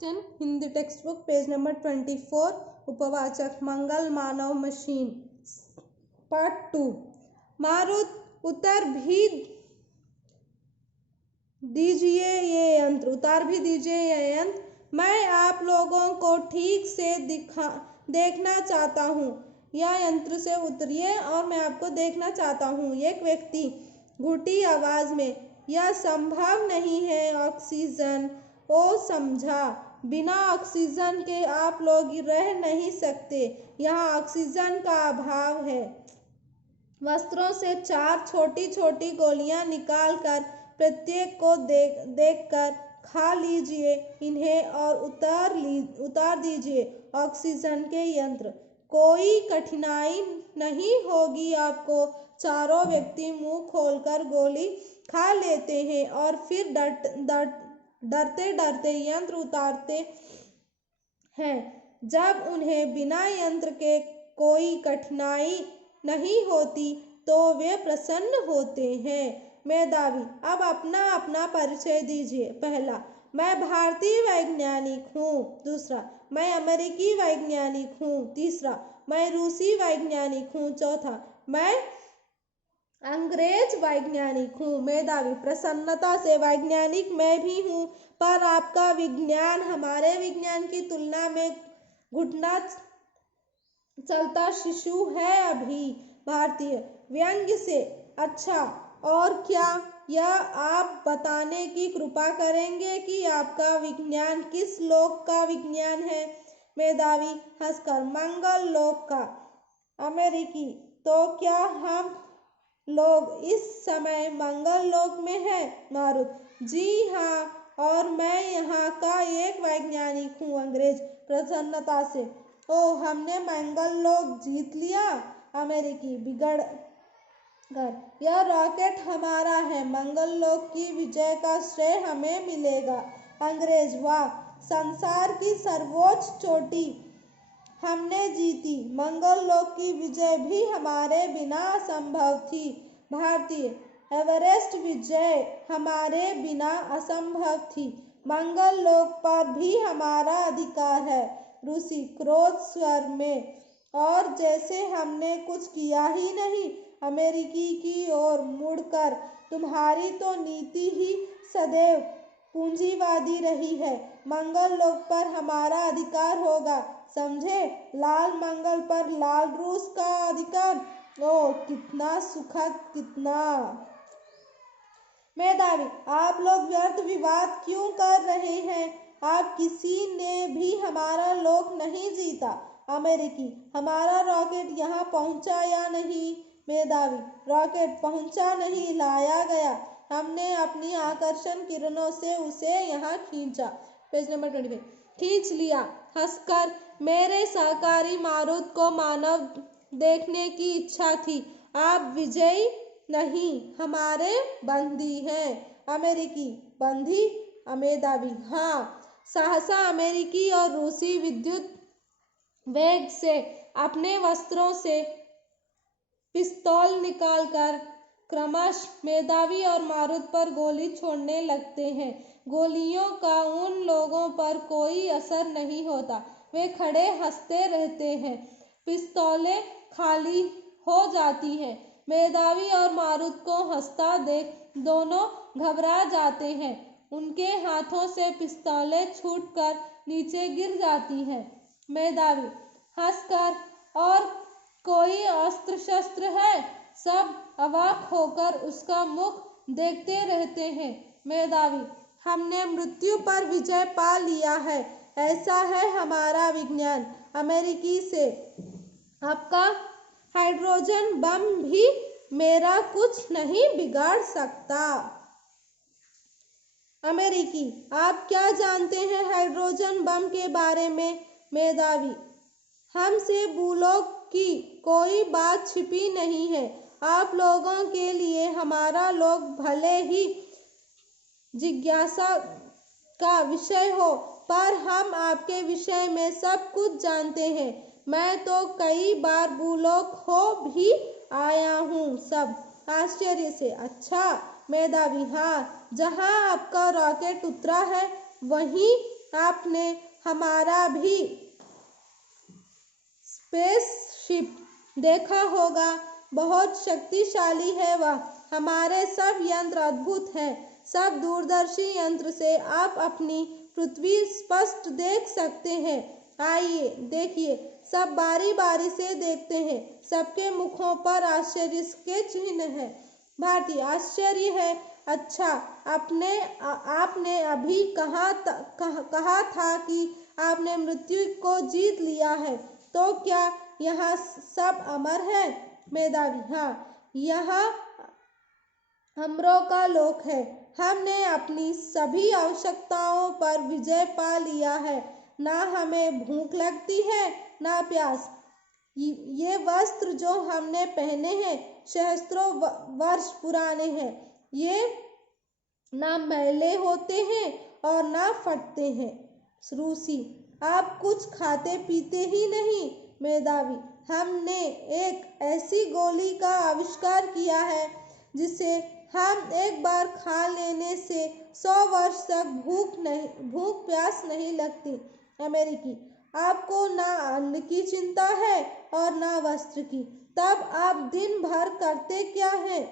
10 Hindi text book page number 24 उपवाचक मंगल मानव machine part 2। मारुत उतार भी दीजिए ये यंत्र, उतार भी दीजिए ये यंत्र। मैं आप लोगों को ठीक से देखना चाहता हूँ। यह यंत्र से उतरिए और मैं आपको देखना चाहता हूँ। एक व्यक्ति घुटी आवाज में, यह संभव नहीं है ऑक्सीजन। ओ समझा, बिना ऑक्सीजन के आप लोग रह नहीं सकते। यहाँ ऑक्सीजन का अभाव है। वस्त्रों से 4 छोटी छोटी गोलियां निकालकर प्रत्येक को देखकर खा लीजिए इन्हें और उतार दीजिए ऑक्सीजन के यंत्र। कोई कठिनाई नहीं होगी आपको। चारों व्यक्ति मुंह खोलकर गोली खा लेते हैं और फिर डरते डरते यंत्र उतारते हैं। जब उन्हें बिना यंत्र के कोई कठिनाई नहीं होती तो वे प्रसन्न होते हैं। मेधावी, अब अपना अपना परिचय दीजिए। पहला, मैं भारतीय वैज्ञानिक हूँ। दूसरा, मैं अमेरिकी वैज्ञानिक हूँ। तीसरा, मैं रूसी वैज्ञानिक हूँ। चौथा, मैं अंग्रेज वैज्ञानिक हूँ। मेधावी प्रसन्नता से, वैज्ञानिक मैं भी हूँ, पर आपका विज्ञान हमारे विज्ञान की तुलना में घुटना चलता शिशु है अभी। भारतीय व्यंग्य से, अच्छा और क्या? यह आप बताने की कृपा करेंगे कि आपका विज्ञान किस लोक का विज्ञान है? मेधावी हंसकर, मंगल लोक का। अमेरिकी, तो क्या हम लोग इस समय मंगल लोक में हैं? मारुत, जी हाँ, और मैं यहाँ का एक वैज्ञानिक हूँ। अंग्रेज प्रसन्नता से, ओ हमने मंगल लोक जीत लिया। अमेरिकी बिगड़ कर, यह रॉकेट हमारा है, मंगल लोक की विजय का श्रेय हमें मिलेगा। अंग्रेज, वाह, संसार की सर्वोच्च चोटी हमने जीती, मंगल लोक की विजय भी हमारे बिना असंभव थी। भारतीय, एवरेस्ट विजय हमारे बिना असंभव थी, मंगल लोक पर भी हमारा अधिकार है। रूसी क्रोध स्वर में, और जैसे हमने कुछ किया ही नहीं। अमेरिकी की ओर मुड़कर, तुम्हारी तो नीति ही सदैव पूंजीवादी रही है। मंगल लोक पर हमारा अधिकार होगा, समझे? लाल मंगल पर लाल रूस का अधिकार। ओ कितना सुखद, कितना। मेधावी, आप लोग व्यर्थ विवाद क्यों कर रहे हैं? आप किसी ने भी हमारा लोक नहीं जीता। अमेरिकी, हमारा रॉकेट यहाँ पहुँचा या नहीं? मेधावी, रॉकेट पहुँचा नहीं, लाया गया। हमने अपनी आकर्षण किरणों से उसे यहाँ खींचा। पेज नंबर 25, खींच लिया। हंसकर, मेरे सहकारी मारुत को मानव देखने की इच्छा थी। आप विजयी नहीं, हमारे बंदी हैं। अमेरिकी, बंदी? मेधावी, हाँ। सहसा अमेरिकी और रूसी विद्युत वेग से अपने वस्त्रों से पिस्तौल निकालकर क्रमश मेधावी और मारुत पर गोली छोड़ने लगते हैं। गोलियों का उन लोगों पर कोई असर नहीं होता। वे खड़े हंसते रहते हैं। पिस्तौलें खाली हो जाती हैं। मेधावी और मारुत को हंसता देख दोनों घबरा जाते हैं। उनके हाथों से पिस्तौलें छूटकर नीचे गिर जाती हैं। मेधावी हंसकर, और कोई अस्त्र शस्त्र है? सब अवाक होकर उसका मुख देखते रहते हैं। मेधावी, हमने मृत्यु पर विजय पा लिया है, ऐसा है हमारा विज्ञान। अमेरिकी से, आपका हाइड्रोजन बम भी मेरा कुछ नहीं बिगाड़ सकता। अमेरिकी, आप क्या जानते हैं हाइड्रोजन बम के बारे में? मेधावी, हमसे भूलोक की कोई बात छिपी नहीं है। आप लोगों के लिए हमारा लोक भले ही जिज्ञासा का विषय हो, पर हम आपके विषय में सब कुछ जानते हैं। मैं तो कई बार भूलोक हो भी आया हूँ। सब आश्चर्य से, अच्छा। मेधावी, हाँ, जहाँ आपका रॉकेट उतरा है वहीं आपने हमारा भी स्पेसशिप देखा होगा, बहुत शक्तिशाली है वह। हमारे सब यंत्र अद्भुत हैं, सब दूरदर्शी यंत्र से आप अपनी पृथ्वी स्पष्ट देख सकते हैं। आइए देखिए, सब बारी बारी से देखते हैं। सबके मुखों पर आश्चर्य के चिन्ह है। भारतीय, आश्चर्य है? अच्छा, आपने अभी कहा था कि आपने मृत्यु को जीत लिया है, तो क्या यहाँ सब अमर है? मेधावी, हाँ, यहाँ अमरों का लोक है। हमने अपनी सभी आवश्यकताओं पर विजय पा लिया है। ना हमें भूख लगती है, ना प्यास। ये वस्त्र जो हमने पहने हैं सहस्त्रों वर्ष पुराने हैं। ये ना मैले होते हैं और ना फटते हैं। रूसी, आप कुछ खाते पीते ही नहीं। मेधावी, हमने एक ऐसी गोली का आविष्कार किया है जिसे हम एक बार खा लेने से 100 वर्ष तक भूख प्यास नहीं लगती। अमेरिकी, आपको ना अन्न की चिंता है और ना वस्त्र की, तब आप दिन भर करते क्या हैं?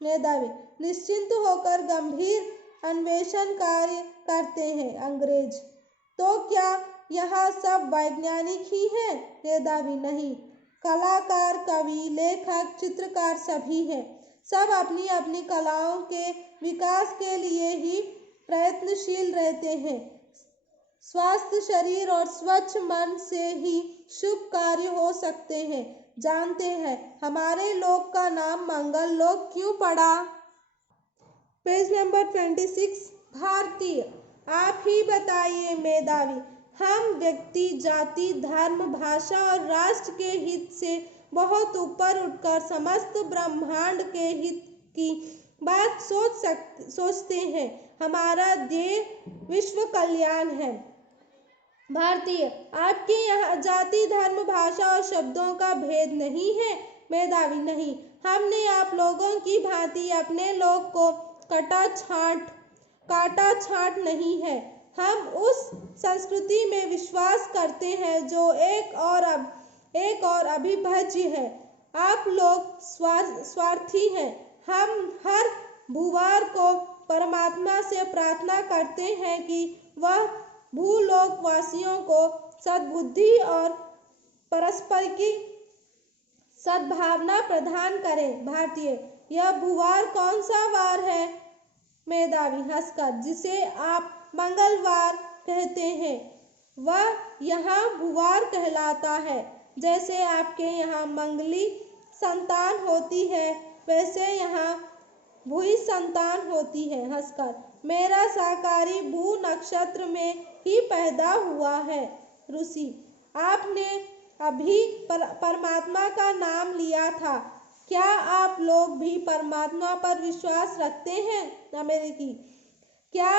मेधावी, निश्चिंत होकर गंभीर अन्वेषण कार्य करते हैं। अंग्रेज, तो क्या यहाँ सब वैज्ञानिक ही हैं? मेधावी, नहीं, कलाकार, कवि, लेखक, चित्रकार सभी हैं। सब अपनी अपनी कलाओं के विकास के लिए ही प्रयत्नशील रहते हैं। स्वस्थ शरीर और स्वच्छ मन से ही शुभ कार्य हो सकते हैं। जानते हैं हमारे लोक का नाम मंगल लोक क्यों पड़ा? Page number 26। भारतीय, आप ही बताइए। मेधावी, हम व्यक्ति, जाति, धर्म, भाषा और राष्ट्र के हित से बहुत ऊपर उठकर समस्त ब्रह्मांड के हित की बात सोचते हैं। हमारा ध्येय विश्व कल्याण है। भारतीय, आपके यहाँ जाति, धर्म, भाषा और शब्दों का भेद नहीं है? मेधावी, नहीं, हमने आप लोगों की भांति अपने लोक को काटा छांट नहीं है। हम उस संस्कृति में विश्वास करते हैं जो एक और अविभाज्य है। आप लोग स्वार्थी हैं। हम हर भूवार को परमात्मा से प्रार्थना करते हैं कि वह भूलोक वासियों को सद्बुद्धि और परस्पर की सद्भावना प्रदान करें। भारतीय, यह भूवार कौन सा वार है? मेधावी हंसकर, जिसे आप मंगलवार कहते हैं, वह यहाँ भूवार कहलाता है। जैसे आपके यहाँ मंगली संतान होती है, वैसे यहाँ भूई संतान होती है। हंसकर, मेरा साकारी भू नक्षत्र में ही पैदा हुआ है। ऋषि, आपने अभी परमात्मा का नाम लिया था, क्या आप लोग भी परमात्मा पर विश्वास रखते हैं? अमेरिकी, क्या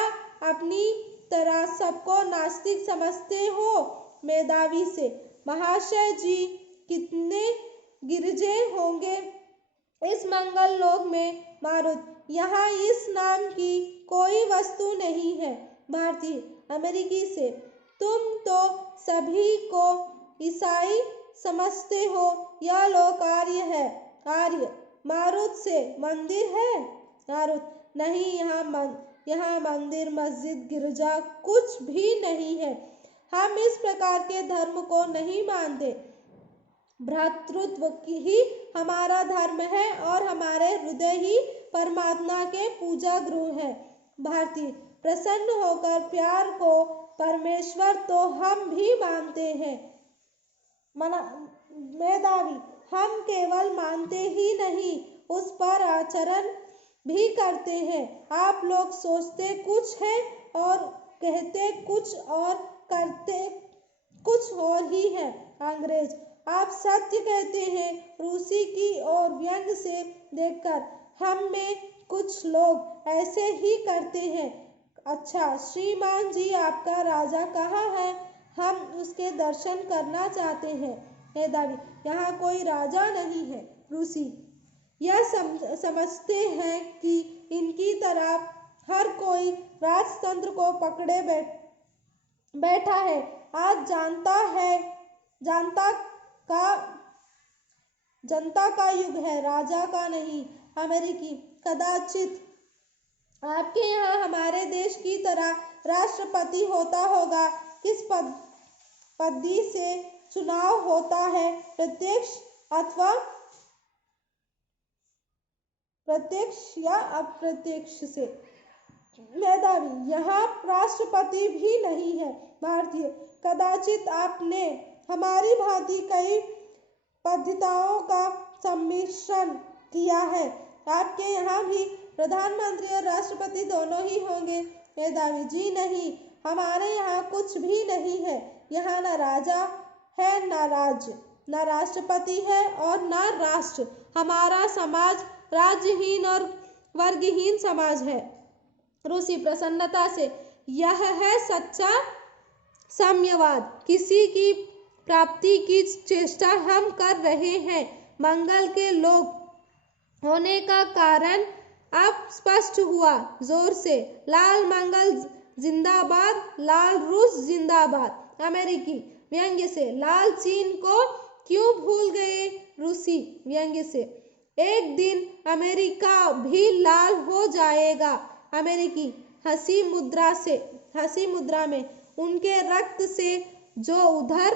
अपनी तरह सबको नास्तिक समझते हो? मेधावी से, महाशय जी, कितने गिरजे होंगे इस मंगल लोक में। मारुत, यहाँ इस नाम की कोई वस्तु नहीं है। भारतीय, अमेरिकी से, तुम तो सभी को ईसाई समझते हो, यह लोक आर्य है। आर्य, मारुत से, मंदिर है? मारुत, नहीं, यहाँ मंदिर, मस्जिद, गिरजा कुछ भी नहीं है। हम इस प्रकार के धर्म को नहीं मानते। भ्रातृत्व ही हमारा धर्म है और हमारे हृदय ही परमात्मा के पूजा गृह है। भारतीय, प्रसन्न होकर, प्यार को परमेश्वर तो हम भी मानते हैं। मेधावी, हम केवल मानते ही नहीं, उस पर आचरण भी करते हैं। आप लोग सोचते कुछ है और कहते कुछ और करते कुछ और ही है। अंग्रेज, आप सत्य कहते हैं। रूसी की ओर व्यंग से देखकर, हम में कुछ लोग ऐसे ही करते हैं। अच्छा श्रीमान जी, आपका राजा कहाँ है? हम उसके दर्शन करना चाहते हैं। मेधावी, यहाँ कोई राजा नहीं है। रूसी, यह समझते हैं कि इनकी तरह हर कोई राजतंत्र को पकड़े बैठा है। आज जनता का युग है, राजा का नहीं। अमेरिकी, कदाचित आपके यहाँ हमारे देश की तरह राष्ट्रपति होता होगा। किस पद्धति से चुनाव होता है, प्रत्यक्ष या अप्रत्यक्ष से? मेधावी, यहाँ राष्ट्रपति भी नहीं है। भारतीय, कदाचित आपने हमारी भांति कई पद्धतियों का सम्मिश्रण किया है। आपके यहाँ भी प्रधानमंत्री और राष्ट्रपति दोनों ही होंगे। मेधावी, जी नहीं, हमारे यहाँ कुछ भी नहीं है। यहाँ न राजा है, न राज्य, न राष्ट्रपति है और न राष्ट्र। हमारा समाज राज्यहीन और वर्गहीन समाज है। रूसी, प्रसन्नता से, यह है सच्चा साम्यवाद। किसी की प्राप्ति की चेष्टा हम कर रहे हैं। मंगल के लोग होने का कारण अब स्पष्ट हुआ। जोर से, लाल मंगल जिंदाबाद, लाल रूस जिंदाबाद। अमेरिकी, व्यंग्य से, लाल चीन को क्यों भूल गए? रूसी, व्यंग्य से, एक दिन अमेरिका भी लाल हो जाएगा। अमेरिकी, हंसी मुद्रा में, उनके रक्त से जो उधर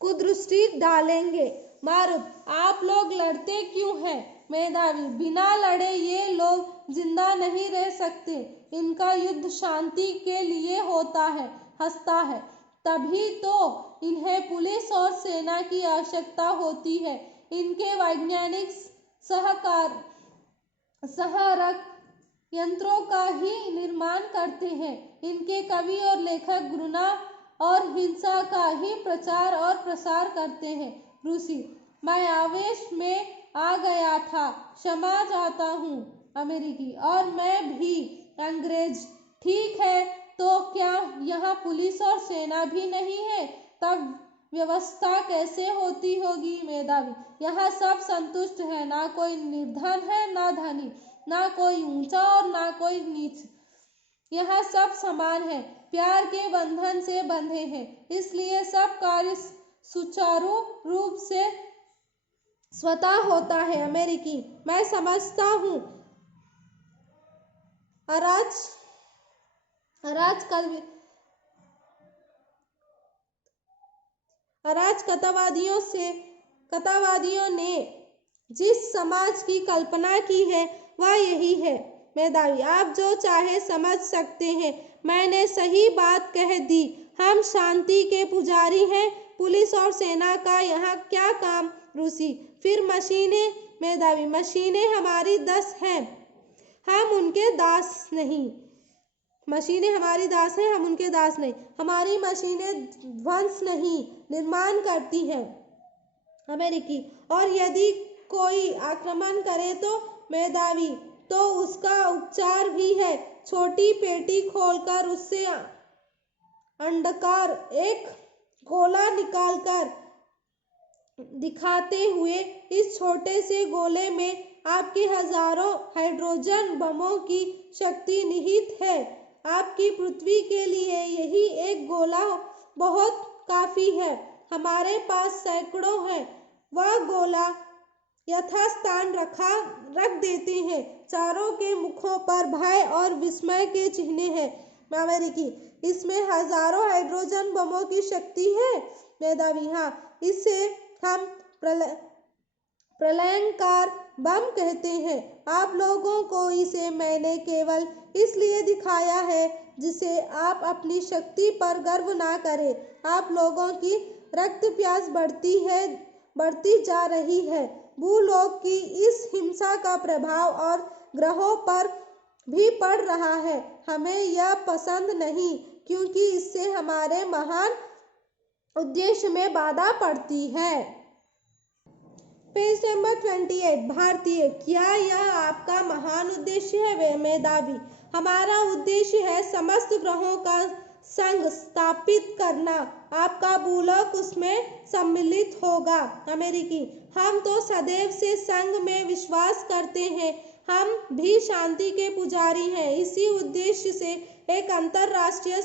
कुदृष्टि डालेंगे। मारुत, आप लोग लड़ते क्यों हैं? मेधावी, बिना लड़े ये लोग जिंदा नहीं रह सकते। इनका युद्ध शांति के लिए होता है। हंसता है, तभी तो इन्हें पुलिस और सेना की आवश्यकता होती है। इनके वैज्ञानिक सहारक यंत्रों का ही निर्माण करते हैं। इनके कवि और लेखक घृणा और हिंसा का ही प्रचार और प्रसार करते हैं। रूसी, मैं आवेश में आ गया था, क्षमा चाहता हूँ। अमेरिकी, और मैं भी। अंग्रेज, ठीक है, तो क्या यहाँ पुलिस और सेना भी नहीं है? तब व्यवस्था कैसे होती होगी? मेधावी, यहाँ सब संतुष्ट है, ना कोई निर्धन है ना धनी, ना कोई ऊंचा और ना कोई नीच। यहाँ सब समान है, प्यार के बंधन से बंधे हैं, इसलिए सब कार्य सुचारू रूप से स्वतः होता है। अमेरिकी, मैं समझता हूँ, कतावादियों ने जिस समाज की कल्पना की है वह यही है। मेधावी, आप जो चाहे समझ सकते हैं, मैंने सही बात कह दी। हम शांति के पुजारी हैं, पुलिस और सेना का यहाँ क्या काम? रूसी, फिर मशीनें? मेधावी, मशीनें हमारी दास हैं, हम उनके दास नहीं। मशीनें हमारी दास हैं, हम उनके दास नहीं। हमारी मशीनें ध्वंस नहीं, निर्माण करती हैं। अमेरिकी, और यदि कोई आक्रमण करे तो? मेधावी, तो उसका उपचार भी है। छोटी पेटी खोलकर उससे अंडाकार एक गोला निकालकर दिखाते हुए, इस छोटे से गोले में आपके हजारों हाइड्रोजन बमों की शक्ति निहित है। आपकी पृथ्वी के लिए यही एक गोला बहुत काफी है। हमारे पास सैकड़ों हैं। वह गोला यथास्थान रख देते हैं। चारों के मुखों पर भय और विस्मय के चिन्ह हैं। अमेरिकी, इसमें हजारों हाइड्रोजन बमों की शक्ति है? मेधावी, हाँ, इसे हम प्रलयंकार बम कहते हैं। आप लोगों को इसे मैंने केवल इसलिए दिखाया है जिसे आप अपनी शक्ति पर गर्व ना करें। आप लोगों की रक्त प्यास बढ़ती जा रही है। भूलोक की इस हिंसा का प्रभाव और ग्रहों पर भी पड़ रहा है। हमें यह पसंद नहीं, क्योंकि इससे हमारे महान उद्देश्य में बाधा पड़ती है। Page number 28। भारतीय, क्या यह आपका महान उद्देश्य है? मेधावी, हमारा उद्देश्य है समस्त ग्रहों का संग स्थापित करना। आपका भूलोक उसमें सम्मिलित होगा। अमेरिकी, हम तो सदैव से संग में विश्वास करते हैं। हम भी शांति के पुजारी हैं। इसी उद्देश्य से एक अंतरराष्ट्रीय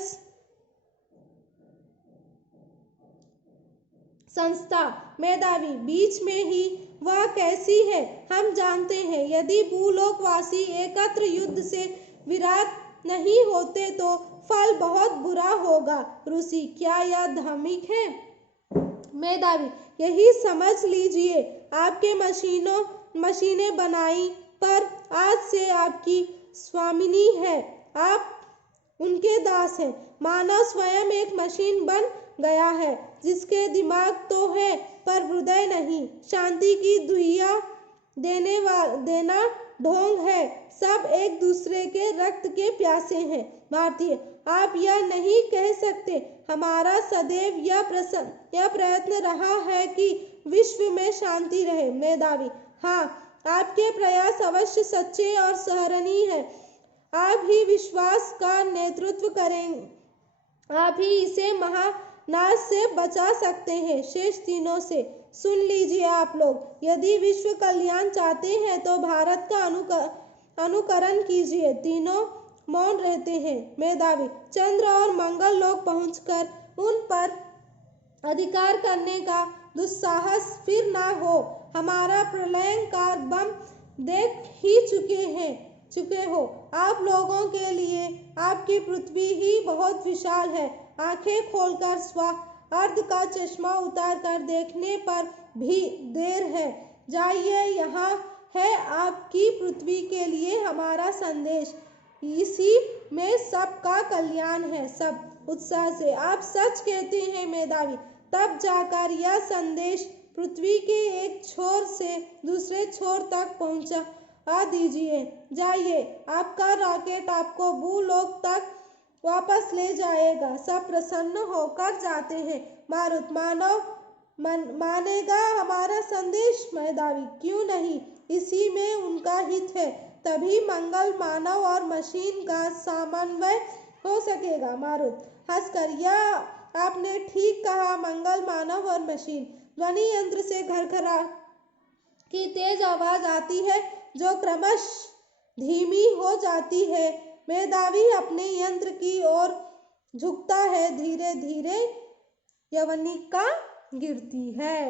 संस्था। मेधावी, बीच में ही वह कैसी है? हम जानते हैं, यदि भूलोकवासी एकत्र युद्ध से विराट नहीं होते तो फल बहुत बुरा होगा। ऋषि, क्या यह धार्मिक है? मेधावी, यही समझ लीजिए, आपके मशीनें बनाई पर आज से आपकी स्वामिनी है, आप उनके दास हैं। मानव स्वयं एक मशीन बन गया है, जिसके दिमाग तो है पर हृदय नहीं। शांति की दुहिया देना ढोंग है। सब एक दूसरे के रक्त के प्यासे हैं। भारतीय, आप यह नहीं कह सकते। हमारा सदैव यह प्रयत्न रहा है कि विश्व में शांति रहे। मेधावी, हाँ, आपके प्रयास अवश्य सच्चे और सराहनीय हैं। आप ही विश्वास का नेतृत्व करें, आप ही इसे महानाश से बचा सकते हैं, शेष तीनों से। सुन लीजिए आप लोग, यदि विश्व कल्याण चाहते हैं तो भारत का अनुकरण कीजिए। तीनों मौन रहते हैं। मेधावी, चंद्र और मंगल लोक पहुंचकर उन पर अधिकार करने का दुस्साहस फिर ना हो। हमारा प्रलयंकार बम देख ही चुके हो। आप लोगों के लिए आपकी पृथ्वी ही बहुत विशाल है। आंखें खोलकर स्वार्थ का चश्मा उतार कर देखने पर भी देर है। जाइए, यहाँ है आपकी पृथ्वी के लिए हमारा संदेश। इसी में सबका कल्याण है। सब उत्साह से, आप सच कहते हैं मेधावी। तब जाकर यह संदेश पृथ्वी के एक छोर से दूसरे छोर तक पहुंचा दीजिए। जाइए, आपका रॉकेट आपको भूलोक तक वापस ले जाएगा। सब प्रसन्न होकर जाते हैं। मारुत, मानेगा हमारा संदेश? मेधावी, क्यों नहीं, इसी में उनका हित है। तभी मंगल मानव और मशीन का समन्वय हो सकेगा। मारुत, हंसकर, यह आपने ठीक कहा, मंगल मानव और मशीन। ध्वनि यंत्र से घरघरा की तेज आवाज आती है, जो क्रमशः धीमी हो जाती है। मेधावी अपने यंत्र की ओर झुकता है। धीरे धीरे यवनिका गिरती है।